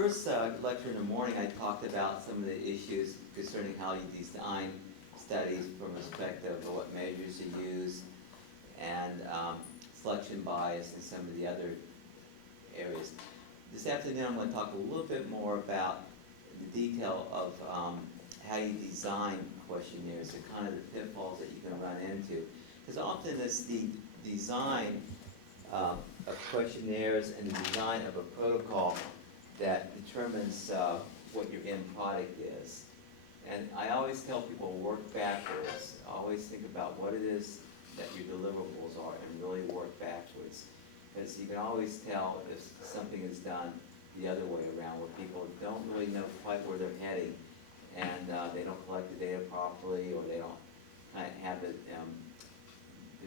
first lecture in the morning, I talked about some of the issues concerning how you design studies from perspective of what measures you use and selection bias and some of the other areas. This afternoon, I'm going to talk a little bit more about the detail of how you design questionnaires, the kind of the pitfalls that you can run into. Because often it's the design of questionnaires and the design of a protocol that determines what your end product is. And I always tell people work backwards. Always think about what it is that your deliverables are and really work backwards. Because you can always tell if something is done the other way around, where people don't really know quite where they're heading, and they don't collect the data properly, or they don't have the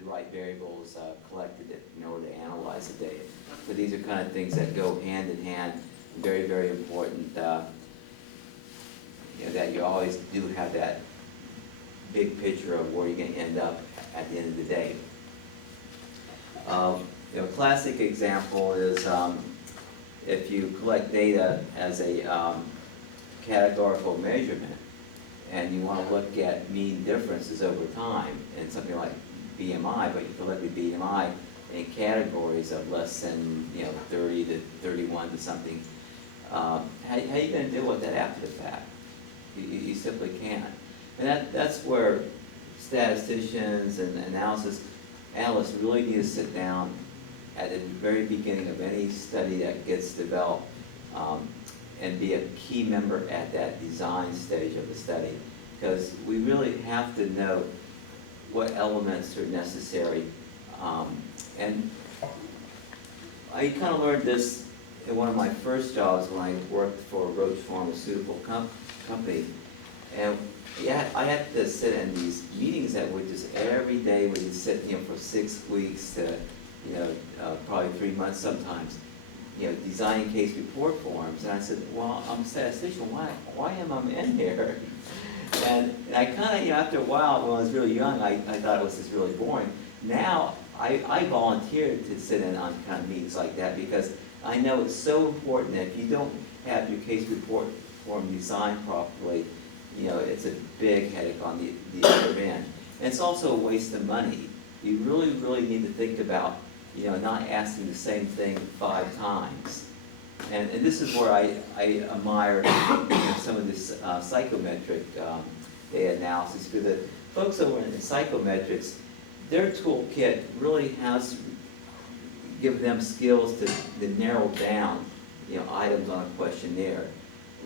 right variables collected in order to analyze the data. So these are kind of things that go hand in hand. Very, very important that you always do have that big picture of where you're going to end up at the end of the day. A classic example is if you collect data as a categorical measurement and you want to look at mean differences over time in something like BMI, but you collect the BMI in categories of less than 30 to 31 to something. How are you going to deal with that after the fact? You simply can't. And that's where statisticians and analysis analysts really need to sit down at the very beginning of any study that gets developed and be a key member at that design stage of the study. Because we really have to know what elements are necessary. And I kind of learned this in one of my first jobs when I worked for Roche Pharmaceutical Company. And yeah, I had to sit in these meetings that would just every day we would sit for 6 weeks to probably 3 months sometimes, designing case report forms. And I said, well, I'm a statistician, why am I in here? And I kind of, after a while, when I was really young, I thought it was just really boring. Now, I volunteered to sit in on kind of meetings like that because I know it's so important that if you don't have your case report form designed properly, it's a big headache on the other end. And it's also a waste of money. You really, really need to think about, not asking the same thing 5 times. And this is where I admire some of this psychometric data analysis, because the folks over in psychometrics, their toolkit really has given them skills to narrow down items on a questionnaire.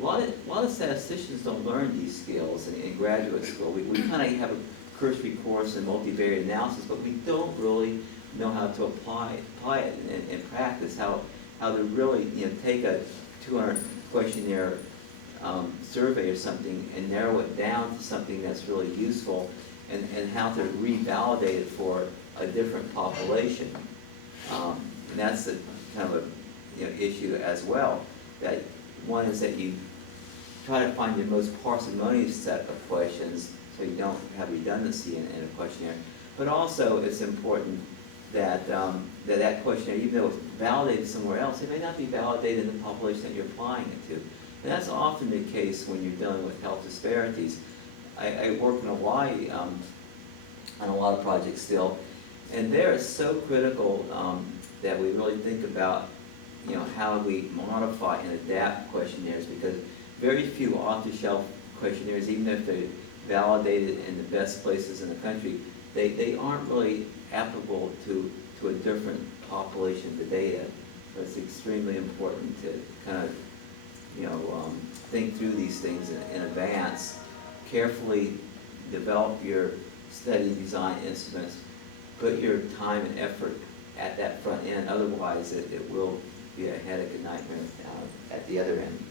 A lot of statisticians don't learn these skills in graduate school. We kind of have a cursory course in multivariate analysis, but we don't really know how to apply it in practice, how to really take a 200 questionnaire survey or something and narrow it down to something that's really useful, and how to revalidate it for a different population. And that's a kind of a issue as well. That one is that you try to find the most parsimonious set of questions so you don't have redundancy in a questionnaire. But also it's important that that questionnaire, even though it's validated somewhere else, it may not be validated in the population that you're applying it to. And that's often the case when you're dealing with health disparities. I work in Hawaii on a lot of projects still, and there it's so critical that we really think about how we modify and adapt questionnaires, because very few off-the-shelf questionnaires, even if they're validated in the best places in the country, they aren't really applicable to a different population of the data. So it's extremely important to kind of think through these things in advance, carefully develop your study design instruments, put your time and effort at that front end, otherwise it will be a headache and nightmare at the other end.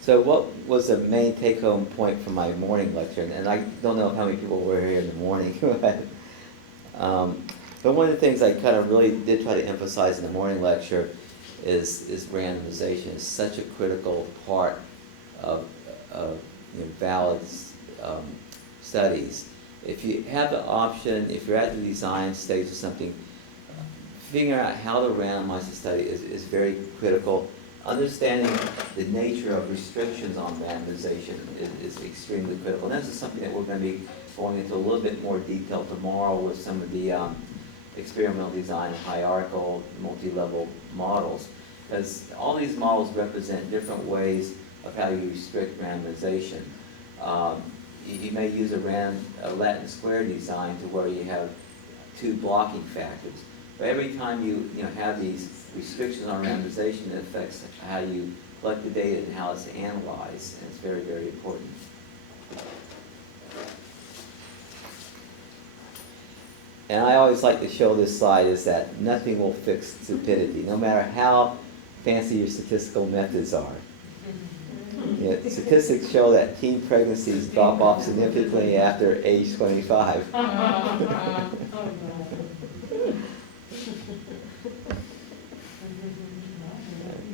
So what was the main take-home point from my morning lecture? And I don't know how many people were here in the morning, but one of the things I kind of really did try to emphasize in the morning lecture is randomization. It's such a critical part of valid studies. If you have the option, if you're at the design stage of something, figuring out how to randomize the study is very critical. Understanding the nature of restrictions on randomization is extremely critical. And this is something that we're going to be going into a little bit more detail tomorrow with some of the experimental design hierarchical multi-level models. Because all these models represent different ways of how you restrict randomization. You may use a Latin square design to where you have two blocking factors. But every time you have these restrictions on randomization, it affects how you collect the data and how it's analyzed, and it's very, very important. And I always like to show this slide is that nothing will fix stupidity, no matter how fancy your statistical methods are. Statistics show that teen pregnancies drop off significantly after age 25.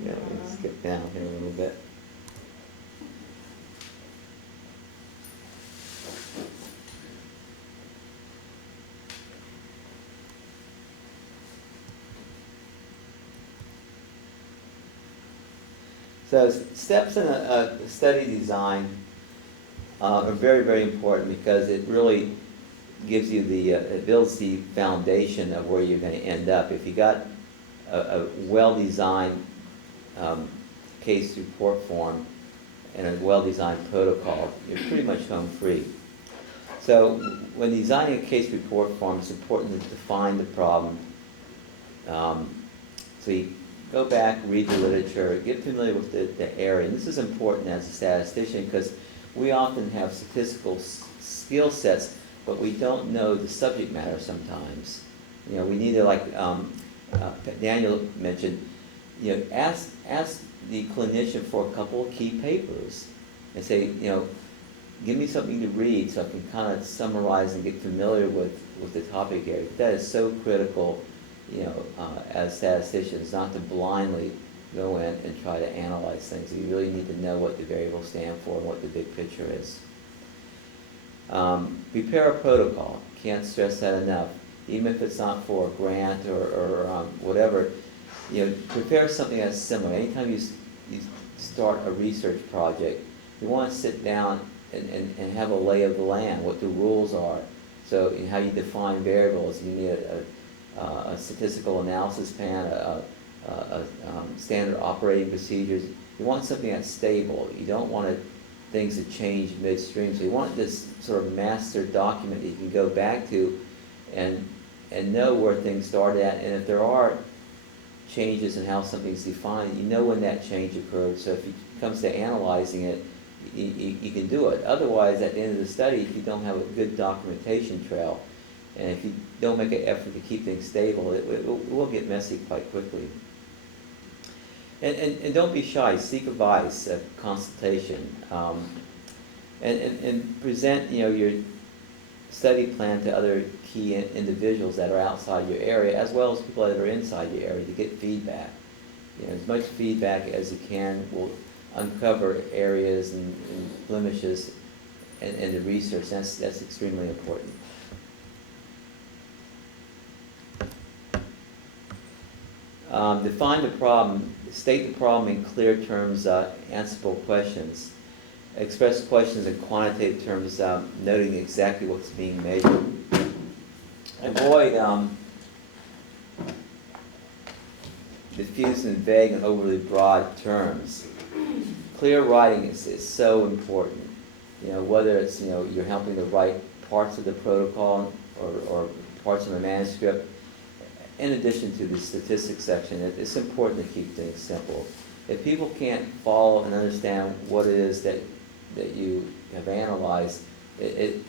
Let's skip down here a little bit. So steps in a study design are very, very important because it really gives you it builds the foundation of where you're going to end up. If you got a well-designed case report form and a well-designed protocol, you're pretty much home free. So when designing a case report form, it's important to define the problem. So you go back, read the literature, get familiar with the area. And this is important as a statistician because we often have statistical skill sets, but we don't know the subject matter sometimes. We need to, like Daniel mentioned, ask the clinician for a couple of key papers and say, give me something to read so I can kind of summarize and get familiar with the topic area. That is so critical, as statisticians, not to blindly go in and try to analyze things. You really need to know what the variables stand for and what the big picture is. Prepare a protocol. Can't stress that enough. Even if it's not for a grant or whatever, prepare something that's similar. Anytime you start a research project, you want to sit down and have a lay of the land, what the rules are. So how you define variables. You need a statistical analysis plan, standard operating procedures. You want something that's stable. You don't want things to change midstream. So you want this sort of master document that you can go back to and know where things started at. And if there are changes in how something's defined, you know when that change occurred. So if it comes to analyzing it, you can do it. Otherwise, at the end of the study, if you don't have a good documentation trail, and if you don't make an effort to keep things stable, it will get messy quite quickly. And don't be shy. Seek advice, consultation, and present your study plan to other key individuals that are outside your area, as well as people that are inside your area, to get feedback. As much feedback as you can will uncover areas and blemishes in the research. That's extremely important. Define the problem. State the problem in clear terms, answerable questions. Express questions in quantitative terms, noting exactly what's being measured. Avoid diffuse and vague and overly broad terms. Clear writing is so important. Whether it's you're helping to write parts of the protocol or parts of a manuscript. In addition to the statistics section, it's important to keep things simple. If people can't follow and understand what it is that you have analyzed, it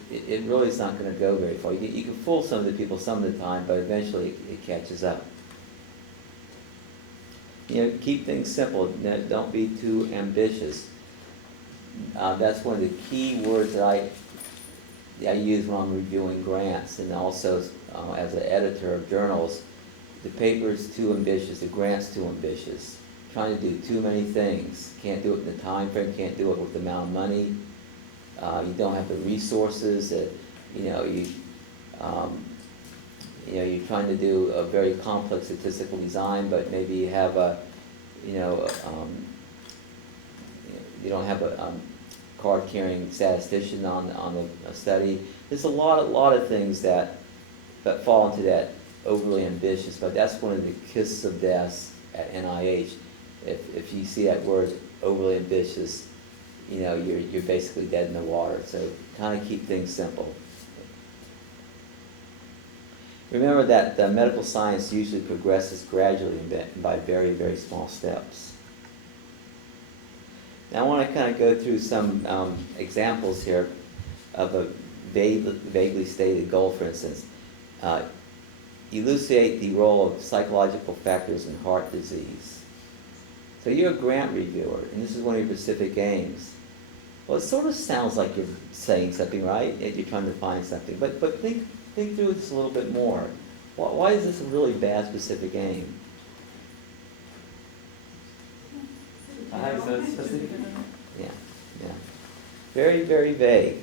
really is not going to go very far. You can fool some of the people some of the time, but eventually it catches up. Keep things simple. Don't be too ambitious. That's one of the key words that I use when I'm reviewing grants, and also as an editor of journals. The paper's too ambitious, the grant's too ambitious. Trying to do too many things. Can't do it in the time frame, can't do it with the amount of money. You don't have the resources. you're trying to do a very complex statistical design, but maybe you have you don't have a card-carrying statistician on a study. There's a lot of things that fall into that overly ambitious, but that's one of the kisses of death at NIH. If you see that word overly ambitious, you're basically dead in the water. So kind of keep things simple. Remember that medical science usually progresses gradually and by very, very small steps. Now I want to kind of go through some examples here of a vaguely stated goal. For instance, elucidate the role of psychological factors in heart disease. So you're a grant reviewer, and this is one of your specific aims. Well, it sort of sounds like you're saying something, right? You're trying to find something. But think through this a little bit more. Why is this a really bad specific aim? Specific? Yeah. Very, very vague.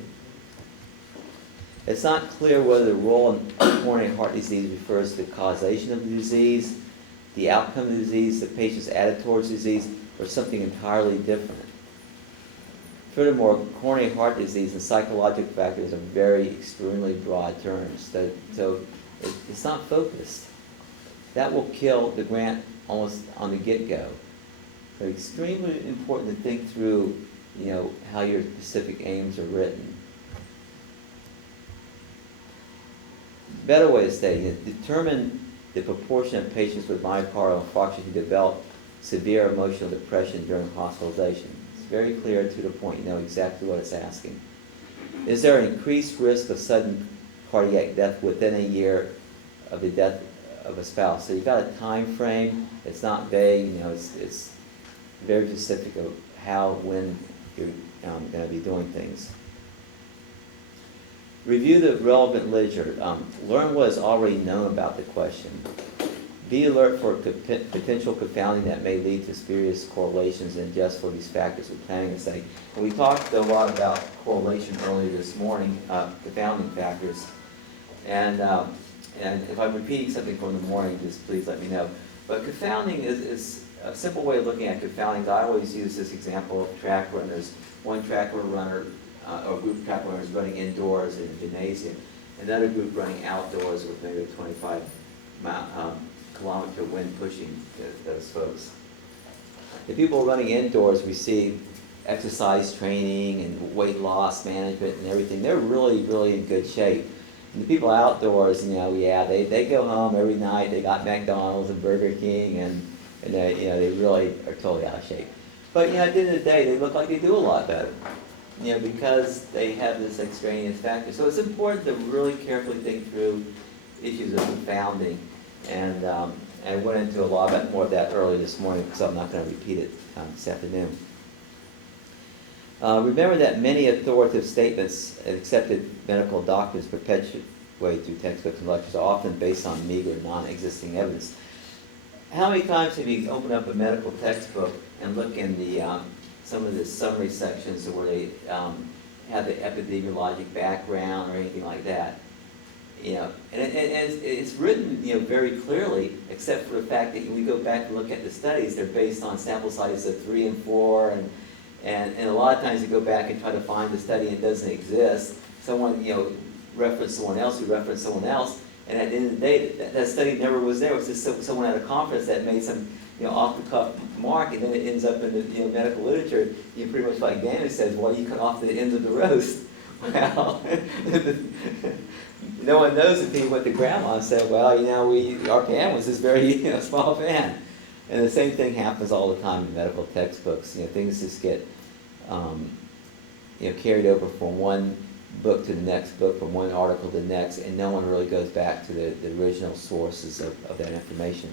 It's not clear whether the role in coronary heart disease refers to the causation of the disease, the outcome of the disease, the patient's attitude towards disease, or something entirely different. Furthermore, coronary heart disease and psychological factors are very extremely broad terms, so it's not focused. That will kill the grant almost on the get-go. So extremely important to think through, how your specific aims are written. Better way to state it, determine the proportion of patients with myocardial infarction who develop severe emotional depression during hospitalization. It's very clear, to the point, you know exactly what it's asking. Is there an increased risk of sudden cardiac death within a year of the death of a spouse? So you've got a time frame. It's not vague. It's very specific of how, when you're going to be doing things. Review the relevant literature. Learn what is already known about the question. Be alert for potential confounding that may lead to spurious correlations and adjust for these factors when planning a study. And we talked a lot about correlation earlier this morning, confounding factors. And if I'm repeating something from the morning, just please let me know. But confounding is a simple way of looking at confounding. I always use this example of track runners. One track runner or group of track runners running indoors in a gymnasium, another group running outdoors with maybe a 25 kilometer wind pushing those folks. The people running indoors receive exercise training and weight loss management and everything. They're really, really in good shape. And the people outdoors, they go home every night. They got McDonald's and Burger King, and they really are totally out of shape. But at the end of the day, they look like they do a lot better. Because they have this extraneous factor. So it's important to really carefully think through issues of confounding. And I went into a lot more of that earlier this morning, so I'm not going to repeat it this afternoon. Remember that many authoritative statements and accepted medical doctrines perpetuate through textbooks and lectures are often based on meager, non-existing evidence. How many times have you opened up a medical textbook and look in the some of the summary sections where they have the epidemiologic background or anything like that? And it's written very clearly, except for the fact that when we go back and look at the studies, they're based on sample sizes of 3 and 4, and a lot of times you go back and try to find the study and it doesn't exist. Someone referenced someone else who referenced someone else, and at the end of the day, that study never was there. It was just someone at a conference that made some off-the-cuff mark, and then it ends up in the medical literature. You pretty much, like Daniel says, well, you cut off the ends of the roast. Well, no one knows if he went to grandma and said, well, our fan was this very small fan. And the same thing happens all the time in medical textbooks. Things just get carried over from one book to the next book, from one article to the next, and no one really goes back to the original sources of that information.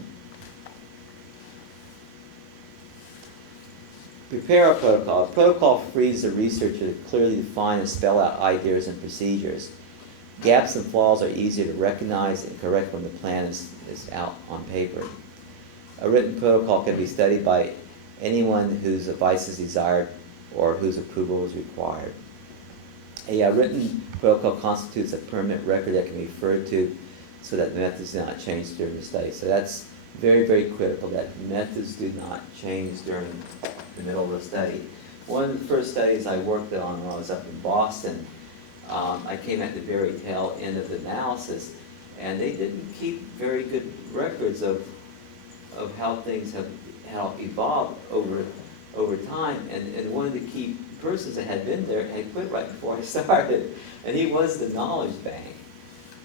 Prepare a protocol. A protocol frees the researcher to clearly define and spell out ideas and procedures. Gaps and flaws are easier to recognize and correct when the plan is out on paper. A written protocol can be studied by anyone whose advice is desired or whose approval is required. A written protocol constitutes a permanent record that can be referred to so that methods do not change during the study. So that's very, very critical, that methods do not change during the middle of the study. One of the first studies I worked on when I was up in Boston, I came at the very tail end of the analysis, and they didn't keep very good records of how things have evolved over time. And one of the key persons that had been there had quit right before I started, and he was the knowledge bank.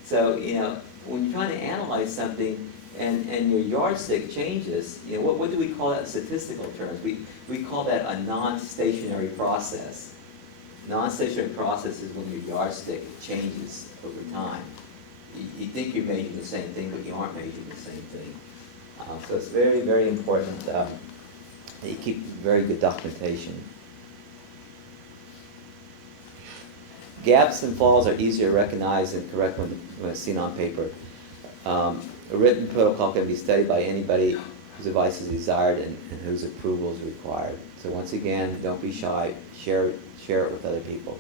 So, you know, when you're trying to analyze something and your yardstick changes, you know, what do we call that in statistical terms? We call that a non-stationary process. Non-stationary process is when your yardstick changes over time. You think you're measuring the same thing, but you aren't measuring the same thing. So it's very, very important that you keep very good documentation. Gaps and flaws are easier to recognize and correct when it's seen on paper. A written protocol can be studied by anybody whose advice is desired and whose approval is required. So once again, don't be shy, share it with other people.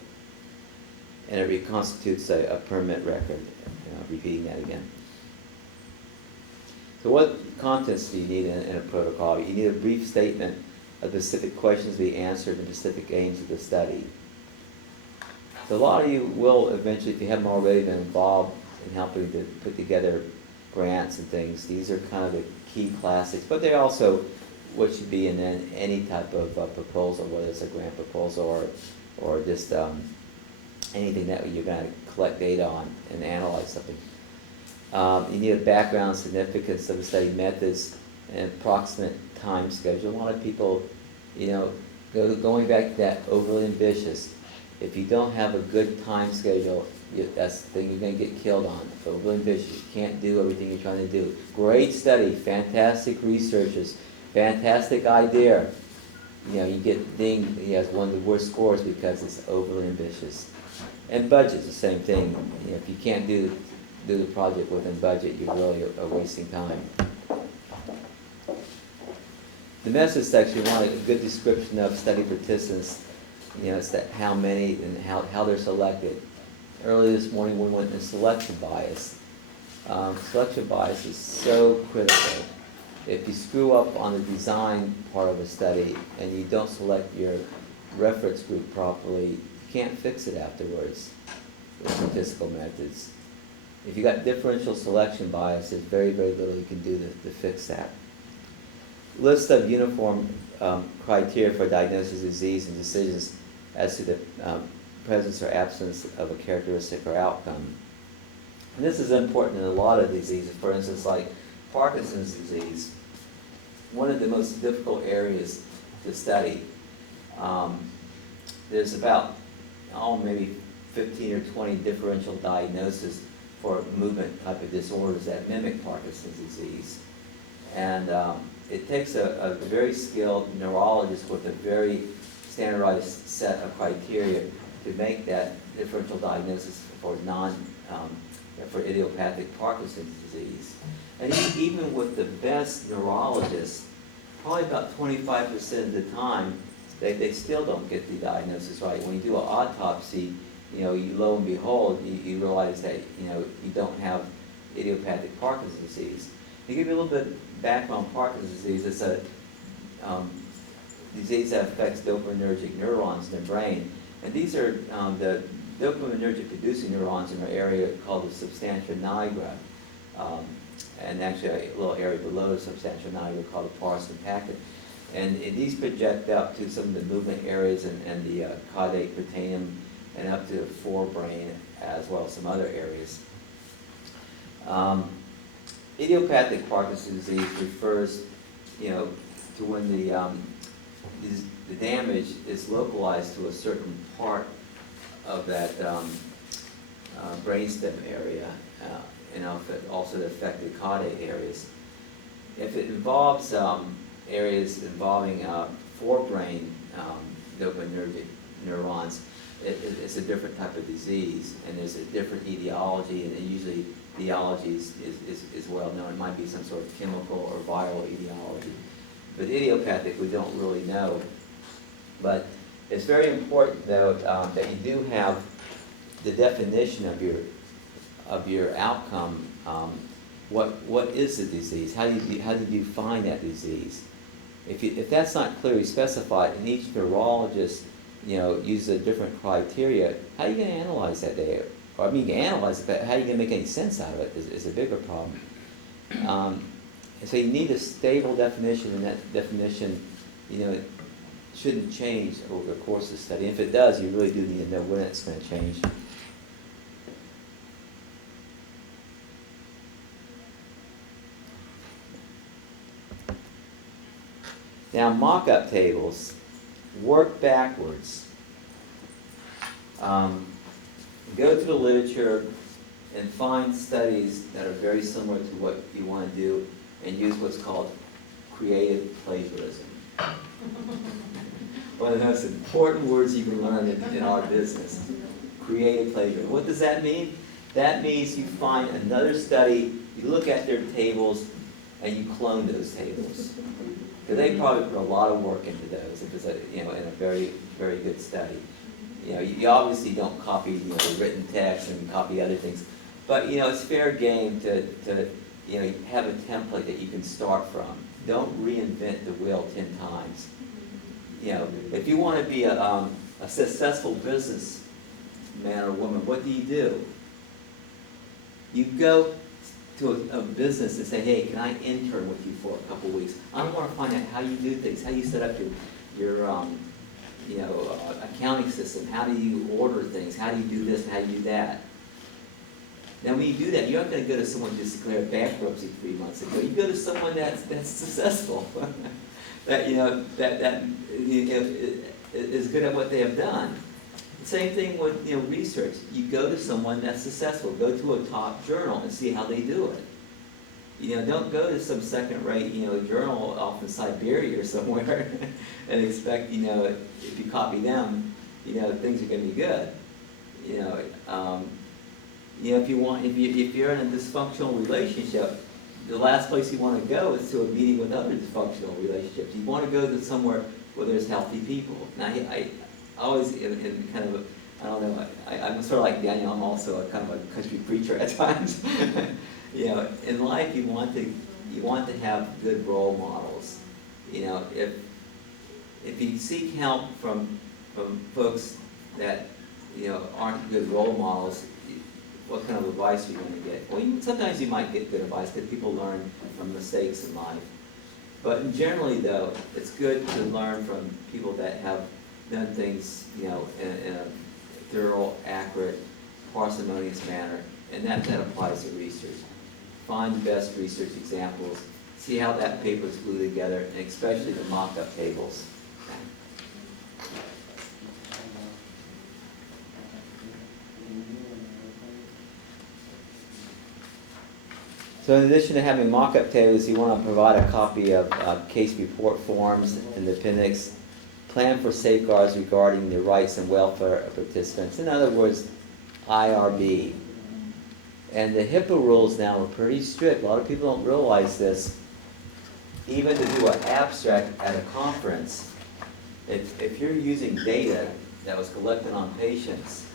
And it constitutes a permanent record, repeating that again. So what contents do you need in a protocol? You need a brief statement of the specific questions to be answered and specific aims of the study. So a lot of you will eventually, if you haven't already been involved in helping to put together grants and things, these are kind of the key classics, but they're also what should be in any type of proposal, whether it's a grant proposal or just anything that you're going to collect data on and analyze something. You need a background, significance of the study methods, and approximate time schedule. A lot of people, going back to that overly ambitious, if you don't have a good time schedule, that's the thing you're going to get killed on. Overly ambitious, you can't do everything you're trying to do. Great study, fantastic researchers, fantastic idea. You get dinged as one of the worst scores because it's overly ambitious. And budget's the same thing. If you can't do the project within budget, you really are wasting time. The message section, we want a good description of study participants. It's that how many and how they're selected. Early this morning we went into selection bias. Selection bias is so critical. If you screw up on the design part of a study and you don't select your reference group properly, you can't fix it afterwards with statistical methods. If you got differential selection bias, there's very, very little you can do to fix that. List of uniform criteria for diagnosis of disease and decisions as to the presence or absence of a characteristic or outcome. And this is important in a lot of diseases. For instance, like Parkinson's disease, one of the most difficult areas to study. There's about maybe 15 or 20 differential diagnoses for movement type of disorders that mimic Parkinson's disease. And it takes a very skilled neurologist with a very standardized set of criteria to make that differential diagnosis for for idiopathic Parkinson's disease. And even with the best neurologists, probably about 25% of the time, they still don't get the diagnosis right. When you do an autopsy, you lo and behold, you realize that you don't have idiopathic Parkinson's disease. To give you a little bit of background on Parkinson's disease, it's a disease that affects dopaminergic neurons in the brain. And these are the dopaminergic producing neurons in our area called the substantia nigra. And actually a little area below the substantia nigra called the pars sympathetic. And these project up to some of the movement areas and the caudate pertaneum and up to the forebrain as well as some other areas. Idiopathic Parkinson's disease refers, to when the damage is localized to a certain part of that brainstem area, and also the affected caudate areas. If it involves areas involving forebrain dopaminergic neurons, it's a different type of disease, and there's a different etiology, and usually the etiology is well known. It might be some sort of chemical or viral etiology. But idiopathic, we don't really know. But it's very important, though, that you do have the definition of your outcome what is the disease? How do you define that disease? If that's not clearly specified, and each neurologist, uses a different criteria, how are you going to analyze that data? Or I mean, you can analyze it, but how are you going to make any sense out of it is a bigger problem. And so you need a stable definition, and that definition, shouldn't change over the course of the study. If it does, you really do need to know when it's going to change. Now, mock-up tables work backwards. Go to the literature and find studies that are very similar to what you want to do, and use what's called creative plagiarism. One of the most important words you can learn in our business. Creative plagiarism. What does that mean? That means you find another study, you look at their tables, and you clone those tables. Because they probably put a lot of work into those if it's in a very, very good study. You obviously don't copy the written text and copy other things, but it's fair game to have a template that you can start from. Don't reinvent the wheel 10 times. If you want to be a successful businessman or woman, what do? You go to a business and say, hey, can I intern with you for a couple weeks? I want to find out how you do things, how you set up your accounting system, how do you order things, how do you do this, how do you do that. Now when you do that, you're not going to go to someone who just declared bankruptcy 3 months ago. You go to someone that's successful, that is good at what they have done. Same thing with research. You go to someone that's successful. Go to a top journal and see how they do it. Don't go to some second-rate journal off in Siberia or somewhere and expect if you copy them, things are going to be good. If you're in a dysfunctional relationship, the last place you want to go is to a meeting with other dysfunctional relationships. You want to go to somewhere where there's healthy people. Now, I always in kind of I'm sort of like Daniel. I'm also a kind of a country preacher at times. In life, you want to have good role models. If you seek help from folks that aren't good role models, what kind of advice are you going to get? Well, sometimes you might get good advice because people learn from mistakes in life. But generally, though, it's good to learn from people that have done things, in a thorough, accurate, parsimonious manner, and that applies to research. Find the best research examples, see how that paper is glued together, and especially the mock-up tables. So in addition to having mock-up tables, you want to provide a copy of case report forms in the appendix. Plan for safeguards regarding the rights and welfare of participants. In other words, IRB. And the HIPAA rules now are pretty strict. A lot of people don't realize this. Even to do an abstract at a conference, if you're using data that was collected on patients,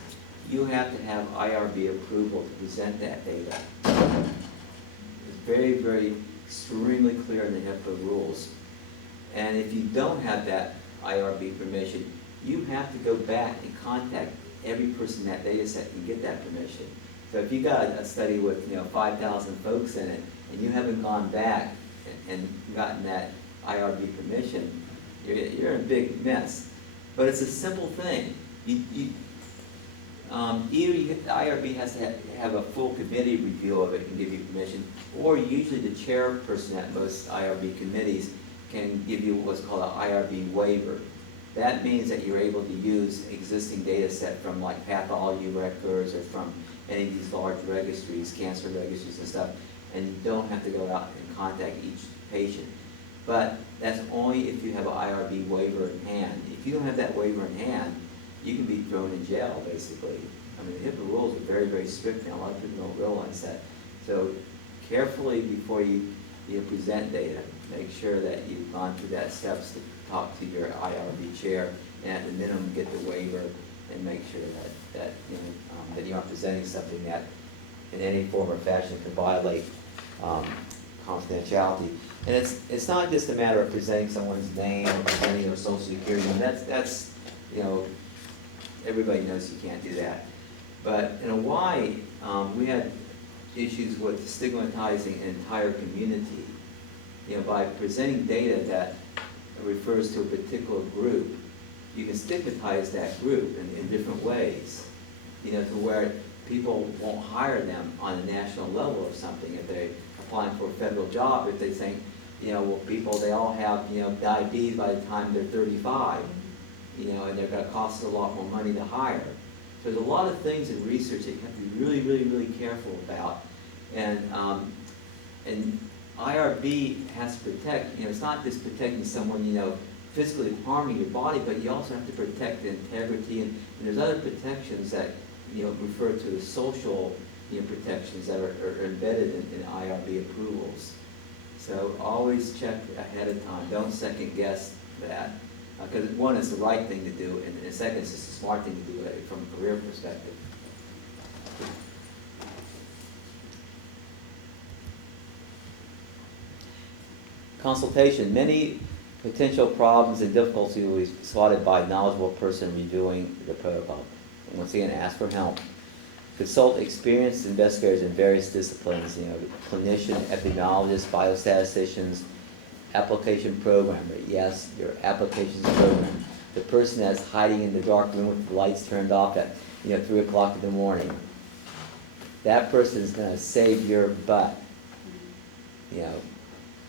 you have to have IRB approval to present that data. It's very, very extremely clear in the HIPAA rules. And if you don't have that IRB permission, you have to go back and contact every person in that data set and get that permission. So if you got a study with 5,000 folks in it, and you haven't gone back and gotten that IRB permission, you're in a big mess. But it's a simple thing. Either the IRB has to have a full committee review of it and give you permission, or usually the chairperson at most IRB committees can give you what's called an IRB waiver. That means that you're able to use existing data set from like pathology records or from any of these large registries, cancer registries and stuff, and you don't have to go out and contact each patient. But that's only if you have an IRB waiver in hand. If you don't have that waiver in hand, you can be thrown in jail, basically. I mean, the HIPAA rules are very, very strict now. A lot of people don't realize that. So carefully before you present data, make sure that you've gone through that steps to talk to your IRB chair, and at the minimum get the waiver and make sure that you aren't presenting something that in any form or fashion can violate confidentiality. And it's not just a matter of presenting someone's name or presenting their social security number. That's you know, everybody knows you can't do that. But in Hawaii, we had issues with stigmatizing an entire community. You know, by presenting data that refers to a particular group, you can stigmatize that group in different ways. You know, to where people won't hire them on a national level or something if they're applying for a federal job. If they think, you know, well, people, they all have, you know, diabetes by the time they're 35, you know, and they're going to cost a lot more money to hire. So there's a lot of things in research that you have to be really, really, really careful about. And IRB has to protect, you know, it's not just protecting someone, you know, physically harming your body, but you also have to protect the integrity, and there's other protections that, you know, refer to the social, you know, protections that are embedded in IRB approvals. So always check ahead of time. Don't second guess that. Because one, it's the right thing to do, and second, it's just a smart thing to do from a career perspective. Consultation. Many potential problems and difficulties will be spotted by a knowledgeable person reviewing the protocol. And once again, ask for help. Consult experienced investigators in various disciplines, you know, clinician, epidemiologists, biostatisticians, application programmer. Yes, your applications programmer. The person that's hiding in the dark room with the lights turned off at, you know, 3 o'clock in the morning. That person is going to save your butt, you know,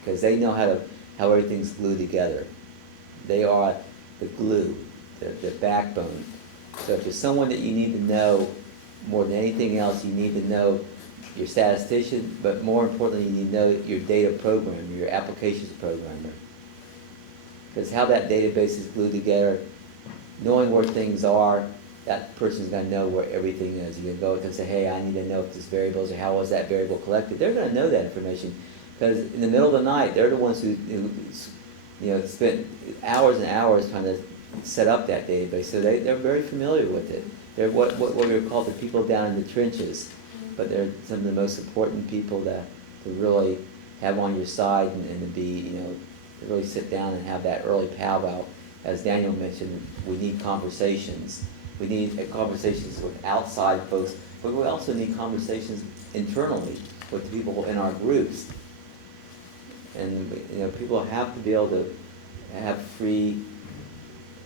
because they know how everything's glued together. They are the glue, the backbone. So if there's someone that you need to know more than anything else, you need to know your statistician, but more importantly, you need to know your data programmer, your applications programmer. Because how that database is glued together, knowing where things are, that person's going to know where everything is. You can go and say, hey, I need to know if this variable is, or how was that variable collected. They're going to know that information. Because in the middle of the night, they're the ones who you know, spent hours and hours trying to set up that database. So they're very familiar with it. They're what we call the people down in the trenches. But they're some of the most important people to really have on your side and to be, you know, to really sit down and have that early powwow. As Daniel mentioned, we need conversations. We need conversations with outside folks, but we also need conversations internally with the people in our groups. And, you know, people have to be able to have free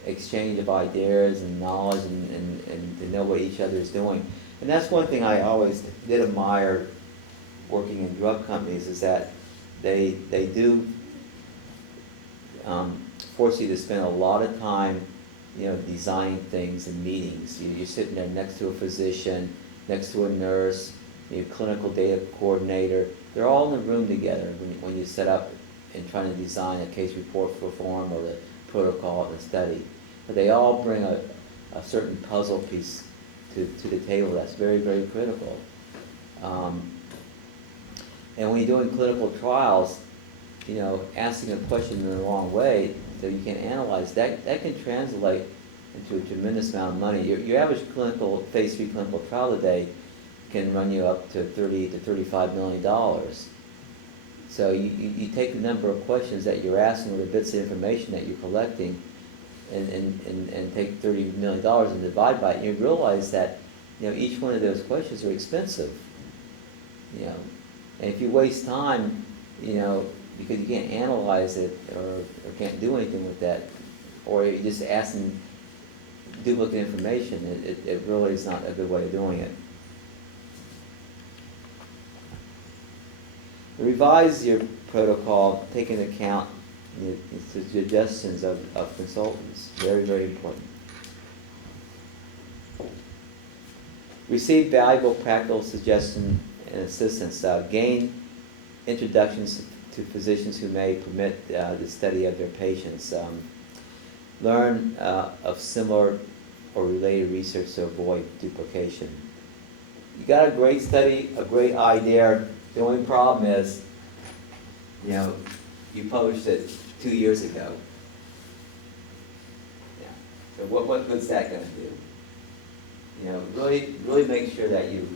exchange of ideas and knowledge and to know what each other is doing. And that's one thing I always did admire working in drug companies, is that they do force you to spend a lot of time, you know, designing things in meetings. You're sitting there next to a physician, next to a nurse, your clinical data coordinator. They're all in the room together when you set up and trying to design a case report for form or the protocol of the study. But they all bring a certain puzzle piece to the table that's very, very critical. And when you're doing clinical trials, you know, asking a question in the wrong way so you can analyze, that can translate into a tremendous amount of money. Your average phase 3 clinical trial today can run you up to $30 to $35 million. So you take the number of questions that you're asking or the bits of information that you're collecting and take $30 million and divide by it, and you realize that, you know, each one of those questions are expensive. You know, and if you waste time, you know, because you can't analyze it or can't do anything with that, or you're just asking duplicate information, it really is not a good way of doing it. Revise your protocol, take into account the suggestions of consultants. Very, very important. Receive valuable practical suggestions and assistance. Gain introductions to physicians who may permit the study of their patients. Learn of similar or related research to avoid duplication. You got a great study, a great idea. The only problem is, you know, you published it 2 years ago. Yeah. So what good's that going to do? You know, really make sure that you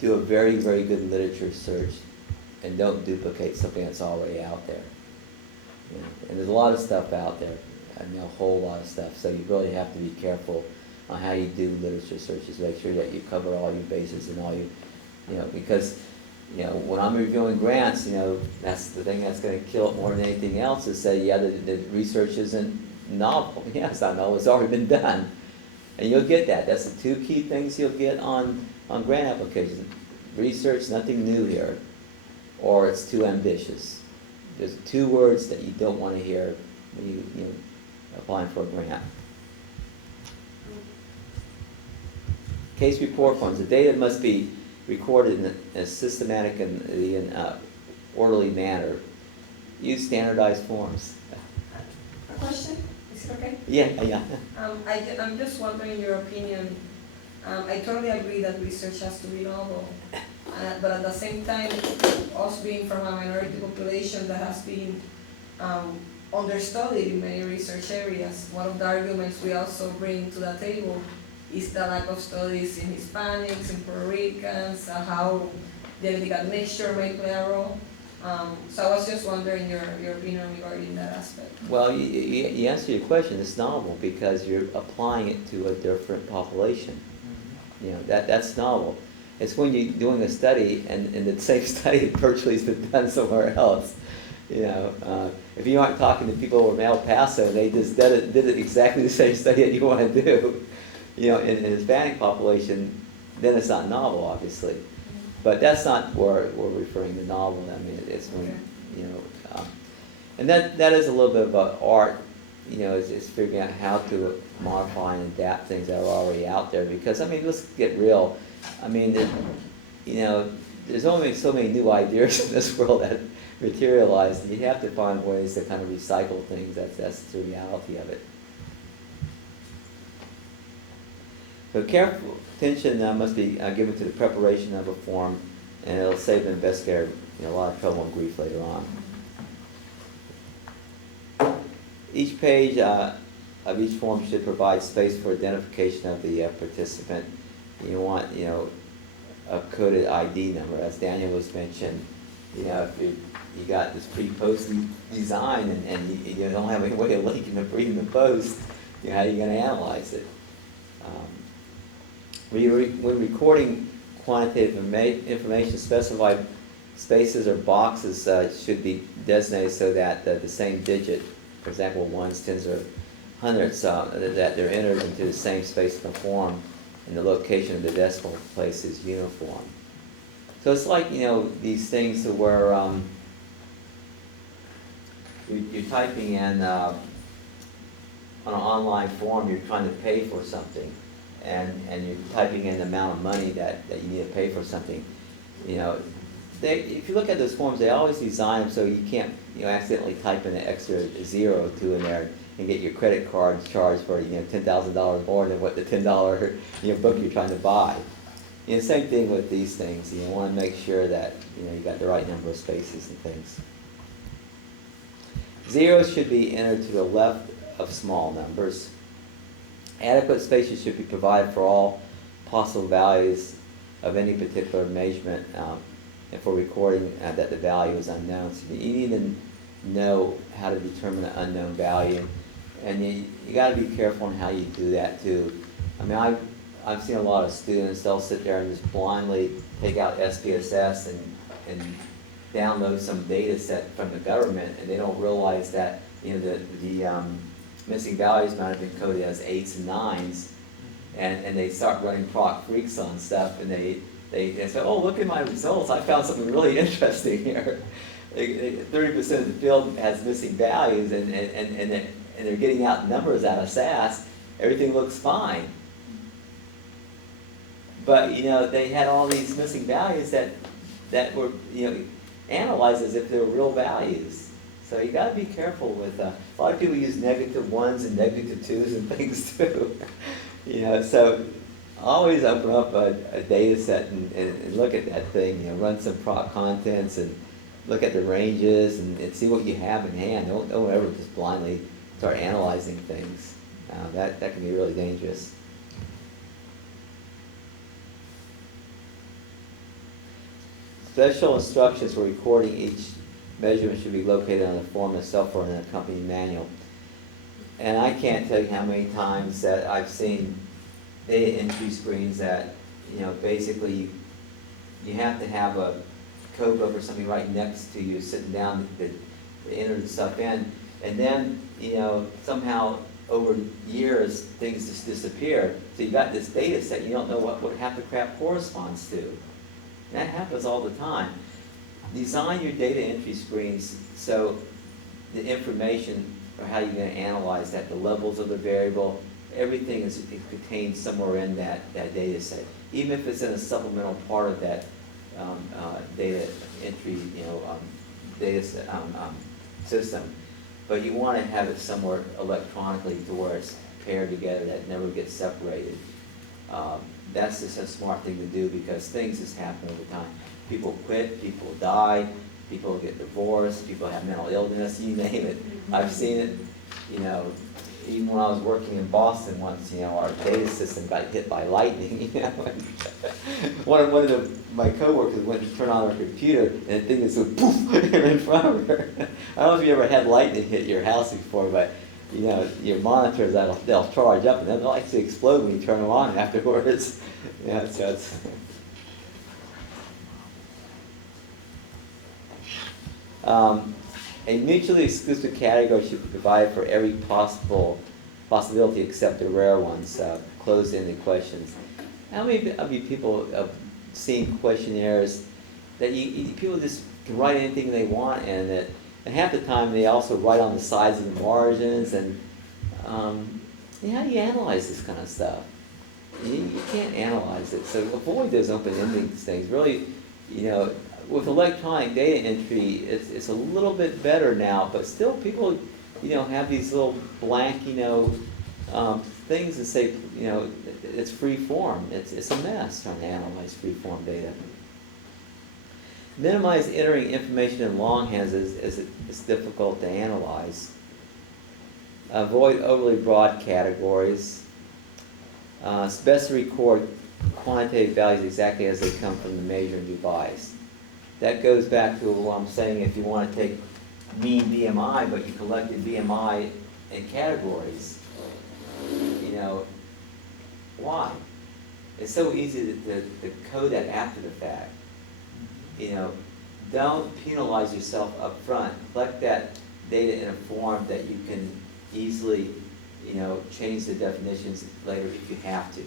do a very, very good literature search and don't duplicate something that's already out there. You know, and there's a lot of stuff out there, I mean, a whole lot of stuff, so you really have to be careful on how you do literature searches. Make sure that you cover all your bases and all you know, because, you know, when I'm reviewing grants, you know, that's the thing that's going to kill it more than anything else is say, yeah, the research isn't novel. Yeah, it's not novel, it's already been done. And you'll get that. That's the two key things you'll get on grant applications. Research, nothing new here, or it's too ambitious. There's two words that you don't want to hear when you know, applying for a grant. Case report forms. The data must be recorded in a systematic and orderly manner. Use standardized forms. A question? Is it okay? Yeah. I'm just wondering your opinion. I totally agree that research has to be novel, but at the same time, us being from a minority population that has been understudied in many research areas, one of the arguments we also bring to the table is the lack of studies in Hispanics, in Puerto Ricans, how genetic admixture may play a role. So I was just wondering your opinion regarding that aspect. Well, you answer your question, it's novel because you're applying it to a different population. You know, that's novel. It's when you're doing a study and the same study virtually has been done somewhere else. You know, if you aren't talking to people who are from El Paso, they just did it exactly the same study that you want to do. You know, in the Hispanic population, then it's not novel, obviously. But that's not where we're referring to novel. I mean, it's when, you know, and that is a little bit about art. You know, is figuring out how to modify and adapt things that are already out there. Because I mean, let's get real. I mean, you know, there's only so many new ideas in this world that materialize. And you have to find ways to kind of recycle things. That's the reality of it. So careful attention must be given to the preparation of a form, and it'll save the investigator, you know, a lot of trouble and grief later on. Each page of each form should provide space for identification of the participant. You want, you know, a coded ID number, as Daniel was mentioned. You know, if you got this pre-post design and you don't have any way of linking the pre and the post, you know, how are you going to analyze it? When recording quantitative information, specified spaces or boxes should be designated so that the same digit, for example, ones, tens, or hundreds, that they're entered into the same space in the form, and the location of the decimal place is uniform. So it's like, you know, these things to where you're typing in on an online form, you're trying to pay for something. And you're typing in the amount of money that you need to pay for something. You know, if you look at those forms, they always design them so you can't, you know, accidentally type in an extra 0 or 2 in there and get your credit card charged for, you know, $10,000 more than what the $10 you know, book you're trying to buy. You know, same thing with these things. You know, want to make sure that, you know, you got the right number of spaces and things. Zeros should be entered to the left of small numbers. Adequate spaces should be provided for all possible values of any particular measurement and for recording that the value is unknown. So you need to know how to determine an unknown value, and you got to be careful on how you do that too. I mean, I've seen a lot of students, they'll sit there and just blindly take out SPSS and download some data set from the government, and they don't realize that, you know, the missing values might have been coded as 8s and 9s, and they start running proc freaks on stuff, and they say, oh, look at my results, I found something really interesting here. 30% of the field has missing values, and they're getting out numbers out of SAS. Everything looks fine. But, you know, they had all these missing values that were, you know, analyzed as if they were real values. So you got to be careful with, a lot of people use -1s and -2s and things too. You know, so always open up a data set and look at that thing, you know, run some proc contents and look at the ranges and see what you have in hand. Don't ever just blindly start analyzing things. That can be really dangerous. Special instructions for recording each measurement should be located on the form itself or in an accompanying manual. And I can't tell you how many times that I've seen data entry screens that, basically you have to have a code book or something right next to you sitting down to enter the stuff in. And then, somehow over years, things just disappear. So you got this data set, you don't know what half the crap corresponds to. That happens all the time. Design your data entry screens so the information or how you're going to analyze that, the levels of the variable, everything is contained somewhere in that data set. Even if it's in a supplemental part of that data entry, data set, system. But you want to have it somewhere electronically to where it's paired together, that never gets separated. That's just a smart thing to do because things just happen over time. People quit, people die, people get divorced, people have mental illness, you name it. I've seen it, even when I was working in Boston once, our data system got hit by lightning, One of my coworkers went to turn on her computer and the thing just went poof in front of her. I don't know if you ever had lightning hit your house before, but your monitors, they'll charge up and then they'll actually explode when you turn them on afterwards. So it's a mutually exclusive category should be provided for every possibility except the rare ones, closed-ended questions. How many of you people have seen questionnaires that people just can write anything they want in it, and half the time they also write on the sides and the margins, and how do you analyze this kind of stuff? You can't analyze it, so avoid those open-ended things. Really, with electronic data entry, it's a little bit better now, but still people, have these little blank, things that say, it's free form. It's a mess trying to analyze free form data. Minimize entering information in longhand as it's difficult to analyze. Avoid overly broad categories. It's best to record quantitative values exactly as they come from the measuring device. That goes back to what I'm saying, if you want to take mean BMI, but you collected BMI in categories, why? It's so easy to code that after the fact. Don't penalize yourself up front. Collect that data in a form that you can easily, change the definitions later if you have to.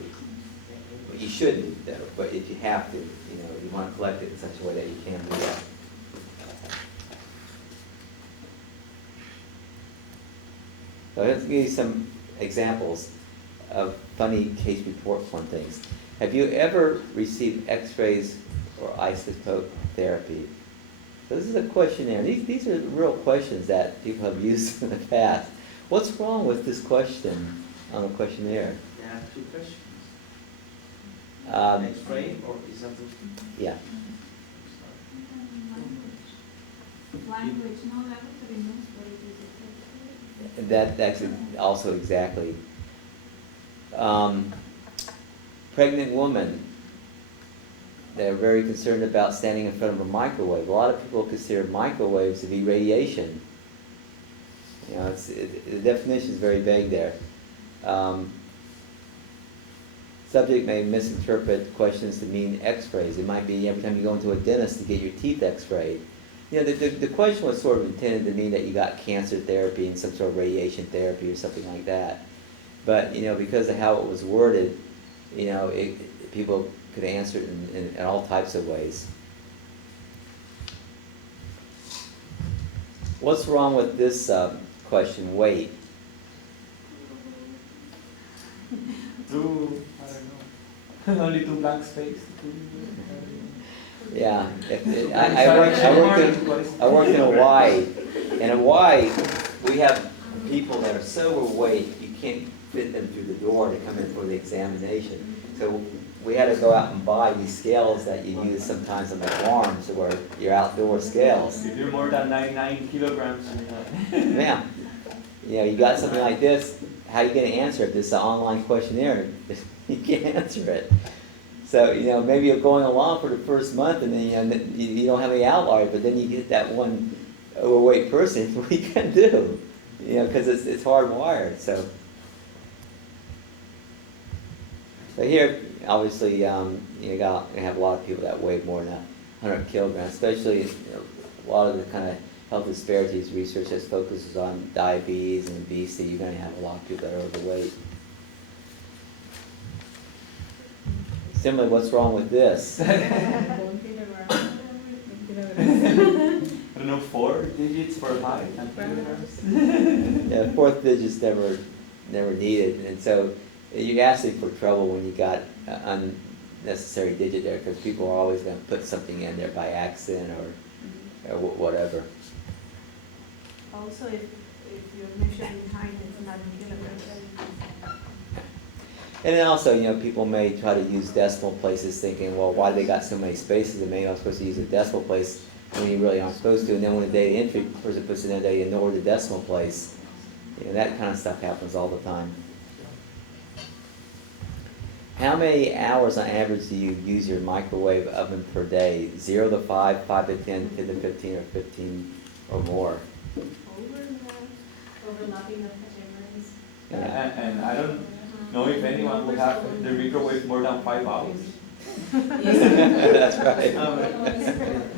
You shouldn't, though, but if you have to, you want to collect it in such a way that you can do that. So let's give you some examples of funny case report form things. Have you ever received x-rays or isotope therapy? So this is a questionnaire. These are real questions that people have used in the past. What's wrong with this question on the questionnaire? There are two questions. X-ray or isotope? Yeah. Language, no laboratory knows what it is. That's also exactly. Pregnant woman, they're very concerned about standing in front of a microwave. A lot of people consider microwaves to be radiation. The definition is very vague there. Subject may misinterpret questions to mean x-rays. It might be every time you go into a dentist to get your teeth x-rayed. The question was sort of intended to mean that you got cancer therapy and some sort of radiation therapy or something like that. But, because of how it was worded, people could answer it in all types of ways. What's wrong with this question? Weight. Two, I don't know. Only two blank spaces. Yeah, I worked in Hawaii. In Hawaii, we have people that are so overweight you can't fit them through the door to come in for the examination. So we had to go out and buy these scales that you use sometimes on the farms, where your outdoor scales. If you're more than 99 kilograms, Yeah, you got something like this. How are you going to answer it? This is an online questionnaire. You can't answer it. So, maybe you're going along for the first month and then, you don't have any outlier, but then you get that one overweight person, what are you gonna do? Because it's hardwired, so. But here, obviously, you have a lot of people that weigh more than 100 kilograms, especially a lot of the kind of health disparities research that focuses on diabetes and obesity. You're going to have a lot of people that are overweight. Similarly, what's wrong with this? I don't know, 4 digits for height and kilograms. Yeah, fourth digit's never needed, and so you're asking for trouble when you got an unnecessary digit there, because people are always going to put something in there by accident or whatever. Also, if you're measuring height, it's not in kilograms. And then also, people may try to use decimal places thinking, well, why do they got so many spaces? And maybe I'm supposed to use a decimal place when you really aren't supposed to. And then when the data entry person puts it in, they ignore the decimal place. That kind of stuff happens all the time. How many hours on average do you use your microwave oven per day? 0 to 5, 5 to 10, 10 to 15, or 15 or more? Overlapping of categories. And I don't know if anyone will have their microwave more than 5 hours. That's right.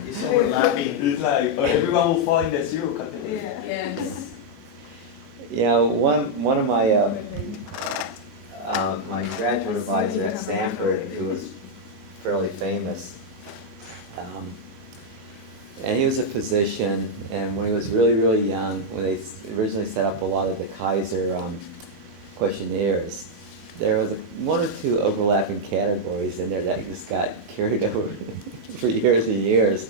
It's overlapping. It's like, everyone will fall in the 0 category. Yeah. Yes. One of my my graduate advisor at Stanford, who was fairly famous, and he was a physician, and when he was really, really young, when they originally set up a lot of the Kaiser questionnaires, there was 1 or 2 overlapping categories in there that just got carried over for years and years,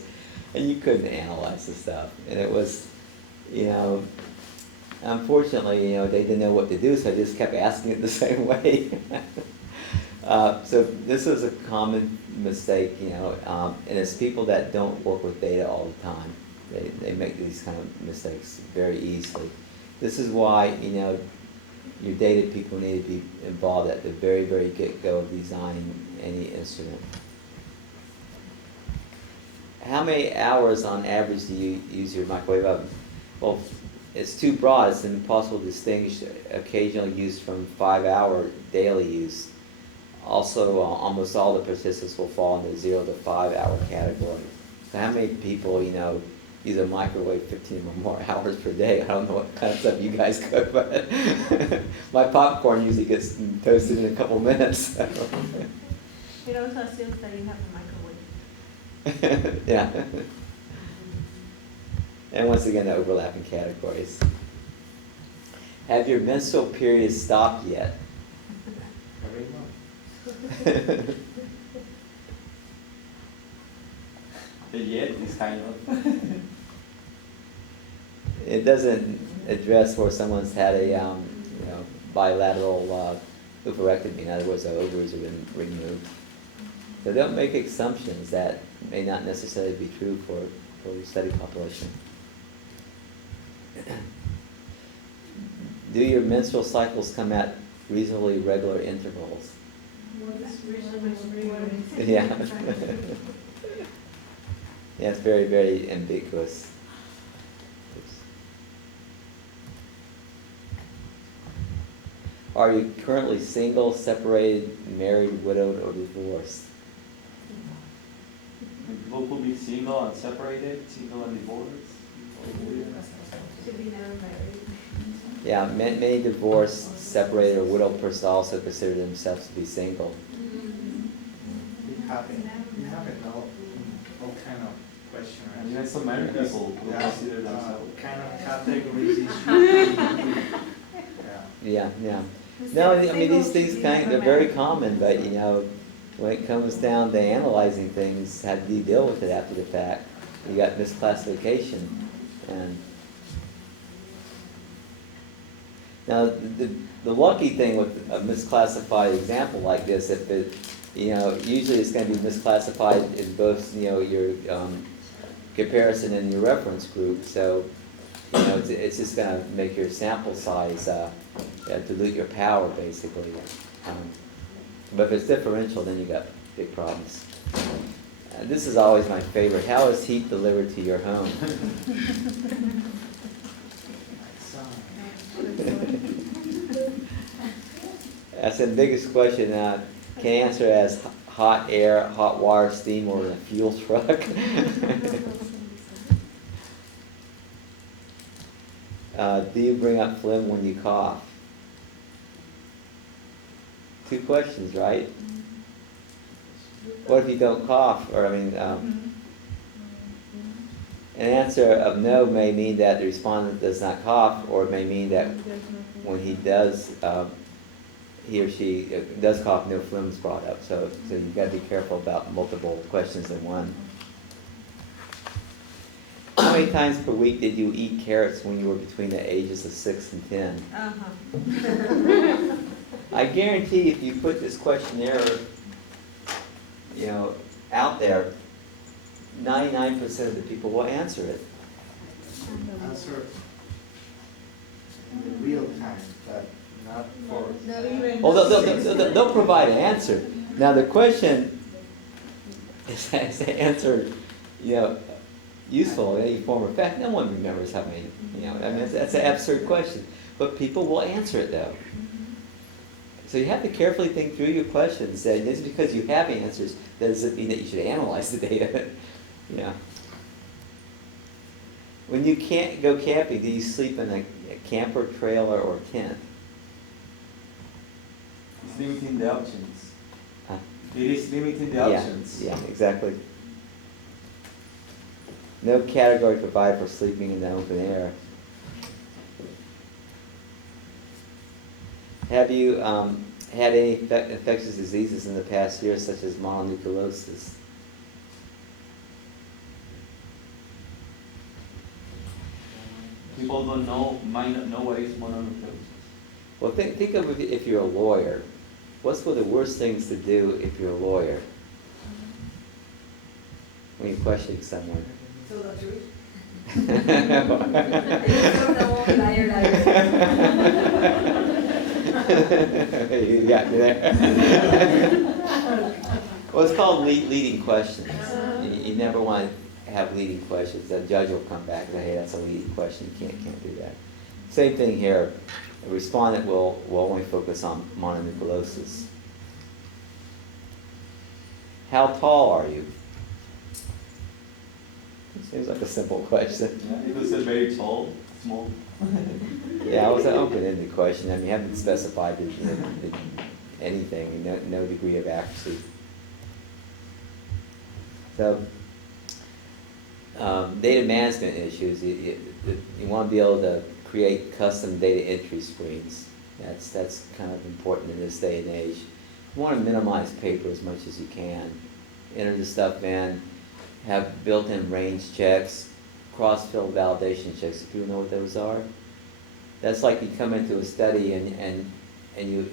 and you couldn't analyze the stuff. And it was, unfortunately, they didn't know what to do, so they just kept asking it the same way. So this is a common mistake, and it's people that don't work with data all the time. They make these kind of mistakes very easily. This is why, your data people need to be involved at the very, very get-go of designing any instrument. How many hours on average do you use your microwave oven? Well, it's too broad. It's impossible to distinguish occasional use from 5-hour daily use. Also, almost all the participants will fall in the 0 to 5-hour category. So how many people, use a microwave 15 or more hours per day? I don't know what kind of stuff you guys cook, but my popcorn usually gets toasted in a couple minutes. It also assumes that you have a microwave. Yeah. And once again, the overlapping categories. Have your menstrual periods stopped yet? Every month. Yet is kind of. It doesn't address where someone's had a bilateral oophorectomy. In other words, the ovaries have been removed. So don't make assumptions that may not necessarily be true for your study population. Do your menstrual cycles come at reasonably regular intervals? Yeah. Yeah, it's very, very ambiguous. Oops. Are you currently single, separated, married, widowed, or divorced? People will be single and separated, single and divorced. Should be never married. Yeah, many divorced, separated, or widowed persons also consider themselves to be single. We haven't all kind of question. And even so many Because people will there are, consider themselves. kind of categories issue. Yeah. Yeah. No, I mean, these things they're very common, but when it comes down to analyzing things, how do you deal with it after the fact? You got misclassification. And now, the lucky thing with a misclassified example like this, if it, usually it's going to be misclassified in both, your comparison and your reference group. So, it's just going to make your sample size dilute your power, basically. But if it's differential, then you got big problems. This is always my favorite. How is heat delivered to your home? That's the biggest question. Can answer as hot air, hot water, steam, or a fuel truck. Do you bring up phlegm when you cough? 2 questions, right? What if you don't cough? Or an answer of no may mean that the respondent does not cough, or it may mean that when he does, he or she does cough, no phlegm is brought up. So you've got to be careful about multiple questions in one. How many times per week did you eat carrots when you were between the ages of 6 and 10? I guarantee if you put this questionnaire, out there, 99% of the people will answer it. Answer in real time, but not for. They'll provide an answer. Now the question is the answer, useful in any form or fact? No one remembers how many. That's an absurd question, but people will answer it though. So you have to carefully think through your questions. Just because you have answers doesn't mean that you should analyze the data. When you can't go camping, do you sleep in a camper, trailer, or tent? It's limiting the options. Huh? It is limiting the options. Yeah, exactly. No category provided for sleeping in the open air. Have you had any infectious diseases in the past year, such as mononucleosis? People might not know what is mononucleosis. Well, think of if you're a lawyer. What's one of the worst things to do if you're a lawyer? When you're questioning someone. So the truth. You got me there. Well, it's called leading questions. You never want to have leading questions. The judge will come back and say, hey, that's a leading question. You can't do that. Same thing here. A respondent will only focus on mononucleosis. How tall are you? Seems like a simple question. Yeah, it was a very tall, small. Yeah, it was an open-ended question. You haven't specified anything, no degree of accuracy. So, data management issues. You want to be able to create custom data entry screens. That's kind of important in this day and age. You want to minimize paper as much as you can. Enter the stuff in. Have built-in range checks, cross-field validation checks. If you know what those are, that's like you come into a study and you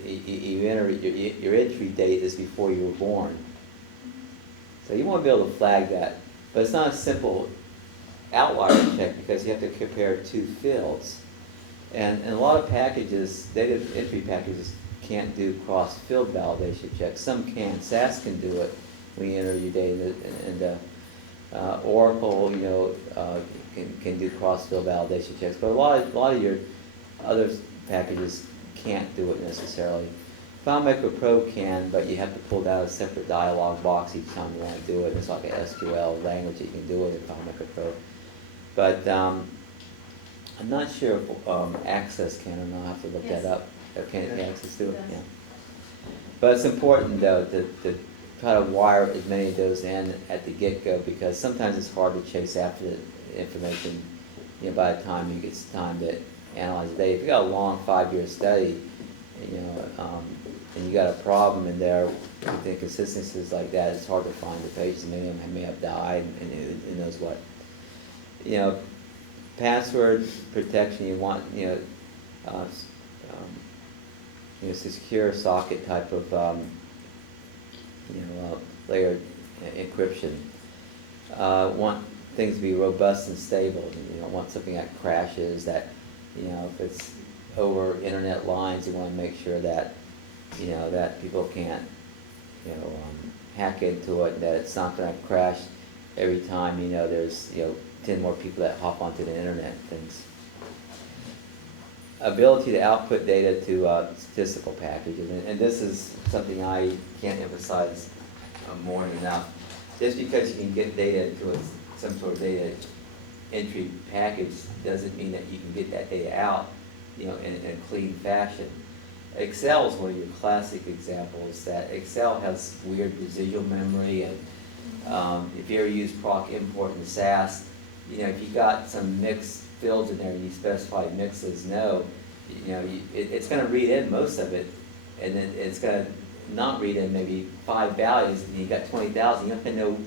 enter your entry date is before you were born. So you want to be able to flag that, but it's not a simple outlier check because you have to compare 2 fields, and a lot of packages, data entry packages, can't do cross-field validation checks. Some can. SAS can do it when you enter your data, and Oracle, can do cross-field validation checks, but a lot of your other packages can't do it necessarily. FileMaker Pro can, but you have to pull down a separate dialog box each time you want to do it. It's like an SQL language that you can do it in FileMaker Pro. But I'm not sure if Access can or not. I'll have to look that up. Can Access do it? Yeah. But it's important, though, to try to wire as many of those in at the get-go, because sometimes it's hard to chase after the information, by the time you get time to analyze the data. If you got a long 5-year study, and you got a problem in there with inconsistencies like that, it's hard to find the pages. Many of them may have died, and who knows what. Password protection, you want, secure socket type of layered encryption. Want things to be robust and stable. You don't want something that crashes, that, if it's over internet lines, you want to make sure that, that people can't, hack into it, that it's not gonna crash every time, there's, 10 more people that hop onto the internet and things. Ability to output data to statistical packages, and this is something I can't emphasize more than enough. Just because you can get data into some sort of data entry package doesn't mean that you can get that data out, in a clean fashion. Excel is one of your classic examples. That Excel has weird residual memory, and if you ever use proc import in SAS, if you got some mixed fields in there and you specify mix as no, it's going to read in most of it, and then it's going to not read in maybe 5 values, and you got 20,000. You have to know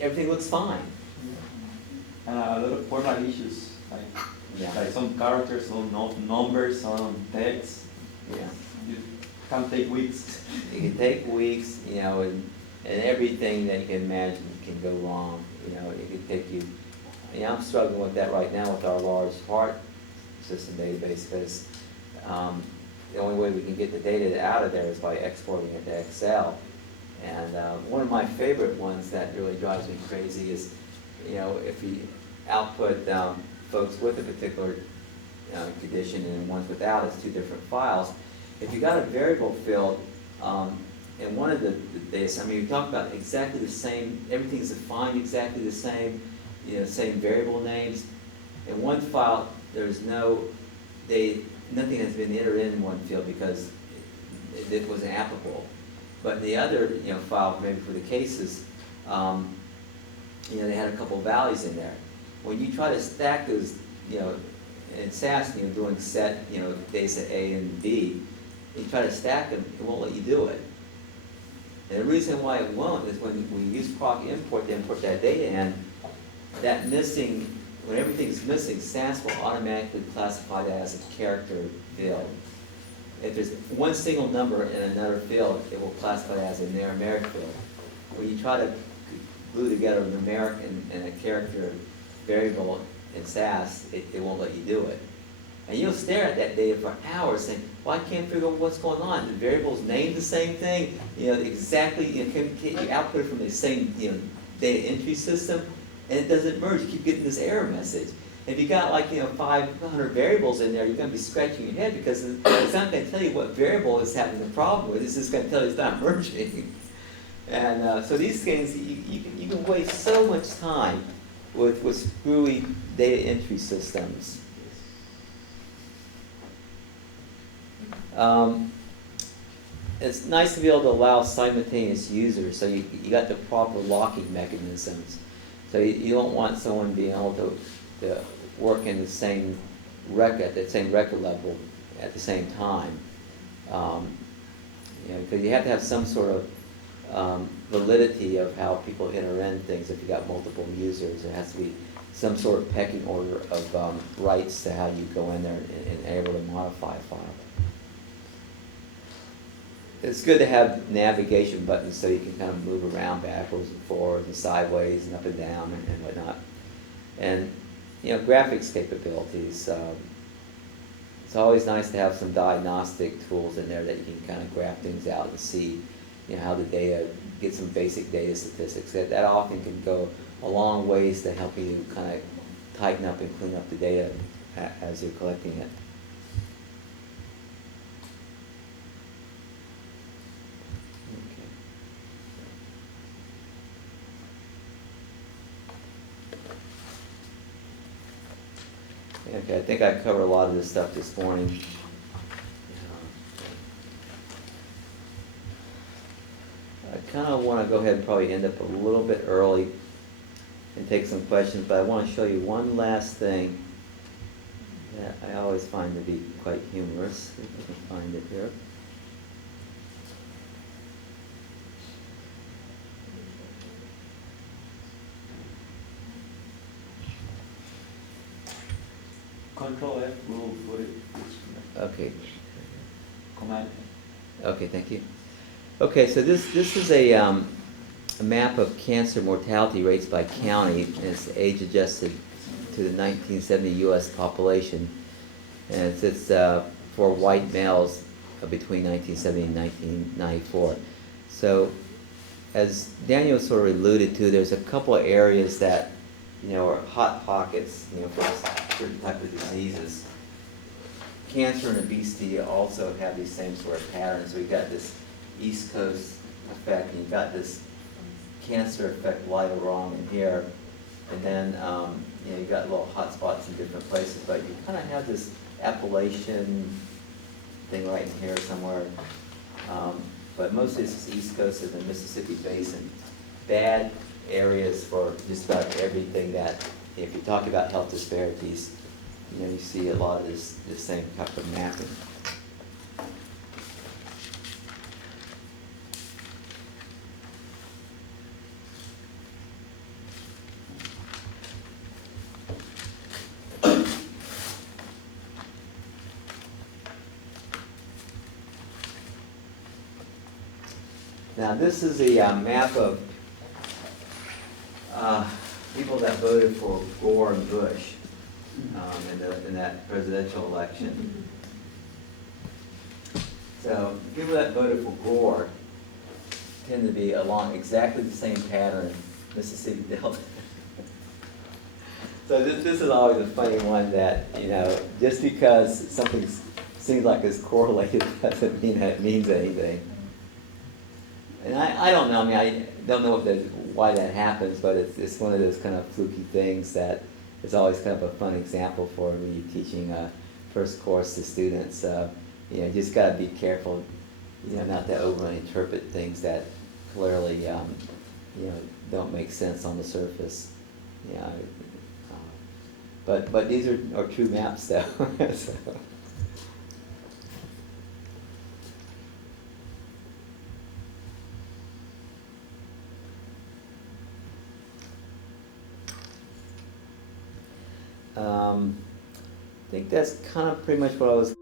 everything looks fine. And a lot of format issues, like some characters, some numbers, some text. Yeah. You can take weeks. It can take weeks, and everything that you can imagine can go wrong. It could take you. I'm struggling with that right now with our large heart system database, because the only way we can get the data out of there is by exporting it to Excel. And one of my favorite ones that really drives me crazy is, if we output folks with a particular condition and ones without, it's 2 different files. If you got a variable field in one of the data, you talk about exactly the same, everything's defined exactly the same, same variable names. In one file, there's nothing has been entered in one field because it wasn't applicable. But the other, file, maybe for the cases, they had a couple values in there. When you try to stack those, in SAS, doing set, data set A and B, you try to stack them, it won't let you do it. And the reason why it won't is when we use proc import to import that data in, that missing, when everything's missing, SAS will automatically classify that as a character field. If there's one single number in another field, it will classify it as a numeric field. When you try to glue together a numeric and a character variable in SAS, it won't let you do it. And you'll stare at that data for hours saying, well, I can't figure out what's going on. The variable's named the same thing, exactly, you output it from the same, data entry system, and it doesn't merge. You keep getting this error message. If you got 500 variables in there, you're going to be scratching your head because it's not going to tell you what variable is having the problem with. It's just going to tell you it's not merging. And so these things, you can waste so much time with screwy data entry systems. It's nice to be able to allow simultaneous users, so you got the proper locking mechanisms. So you don't want someone being able to work in the same record, at the same record level at the same time. Because you have to have some sort of validity of how people enter in things. If you got multiple users, there has to be some sort of pecking order of rights to how you go in there and able to modify a file. It's good to have navigation buttons so you can kind of move around backwards and forwards and sideways and up and down and whatnot. And graphics capabilities. It's always nice to have some diagnostic tools in there that you can kind of graph things out and see how the data, get some basic data statistics. That often can go a long ways to help you kind of tighten up and clean up the data as you're collecting it. Okay, I think I covered a lot of this stuff this morning. I kind of want to go ahead and probably end up a little bit early and take some questions, but I want to show you one last thing that I always find to be quite humorous. If I can find it here. Control F will put it. Okay. Command. Okay, thank you. Okay, so this is a map of cancer mortality rates by county, and it's age adjusted to the 1970 U.S. population, and it's for white males between 1970 and 1994. So as Daniel sort of alluded to, there's a couple of areas that, are hot pockets, for certain type of diseases. Cancer and obesity also have these same sort of patterns. We've got this East Coast effect, and you've got this cancer effect right along in here, and then you've got little hot spots in different places, but you kind of have this Appalachian thing right in here somewhere. But mostly it's just East Coast of the Mississippi Basin. Bad areas for just about everything that, if you talk about health disparities, you see a lot of this same type of mapping. Now this is a map of people that voted for Gore and Bush in that presidential election. So people that voted for Gore tend to be along exactly the same pattern Mississippi Delta. So this is always a funny one that, just because something seems like it's correlated doesn't mean that it means anything. And I don't know, I don't know why that happens, but it's one of those kind of fluky things that is always kind of a fun example for when you're teaching a first course to students. You just got to be careful, not to overly interpret things that clearly, don't make sense on the surface. But these are true maps, though. So. I think that's kind of pretty much what I was